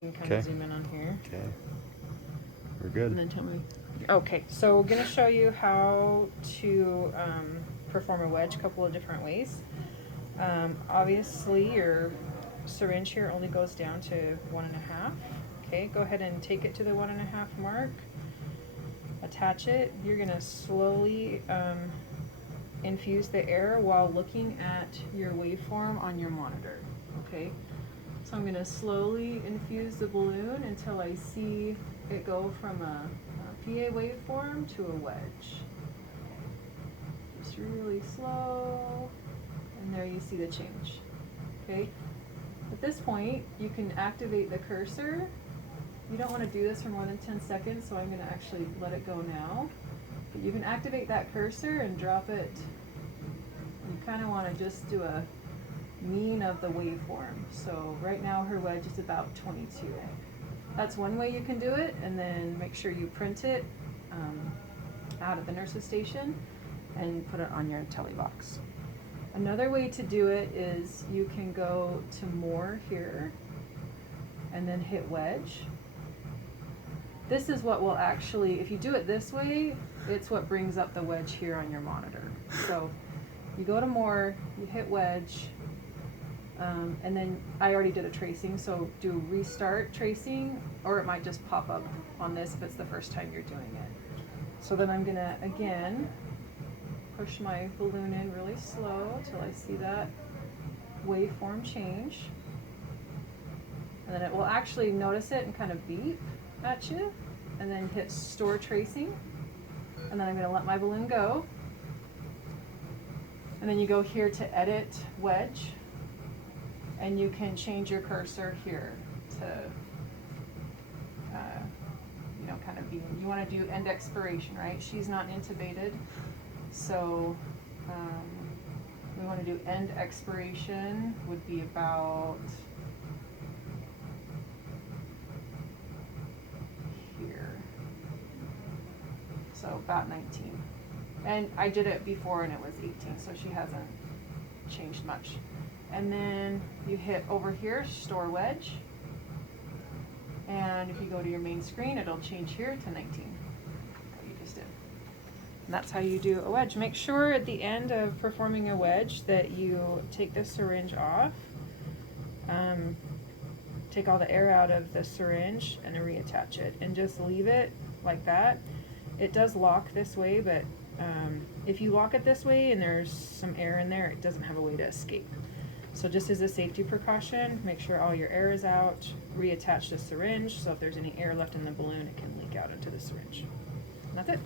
You can kind of zoom in on here. Okay. We're good. And then tell me. Okay, so we're going to show you how to perform a wedge a couple of different ways. Obviously, your syringe here only goes down to 1.5. Okay, go ahead and take it to the 1.5 mark. Attach it. You're going to slowly infuse the air while looking at your waveform on your monitor. Okay, so I'm going to slowly infuse the balloon until I see it go from a PA waveform to a wedge. Just really slow, and there you see the change. Okay, at this point you can activate the cursor. You don't want to do this for more than 10 seconds, so I'm going to actually let it go now. But you can activate that cursor and drop it. You kind of want to just do a mean of the waveform. So right now her wedge is about 22. That's one way you can do it, and then make sure you print it out at the nurse's station and put it on your telly box. Another way to do it is you can go to more here and then hit wedge. This is what will actually, if you do it this way, it's what brings up the wedge here on your monitor. So you go to more, you hit wedge, and then I already did a tracing, so do restart tracing, or it might just pop up on this if it's the first time you're doing it. So then I'm gonna, again, push my balloon in really slow till I see that waveform change. And then it will actually notice it and kind of beep at you, and then hit store tracing. And then I'm gonna let my balloon go. And then you go here to edit wedge, and you can change your cursor here to, kind of be, you want to do end expiration, right? She's not intubated, so we want to do end expiration would be about here, so about 19. And I did it before and it was 18, so she hasn't changed much. And then you hit over here, store wedge. And if you go to your main screen, it'll change here to 19, what you just did. And that's how you do a wedge. Make sure at the end of performing a wedge that you take the syringe off, take all the air out of the syringe and then reattach it, and just leave it like that. It does lock this way, but if you lock it this way and there's some air in there, it doesn't have a way to escape. So just as a safety precaution, make sure all your air is out, reattach the syringe, so if there's any air left in the balloon, it can leak out into the syringe. And that's it.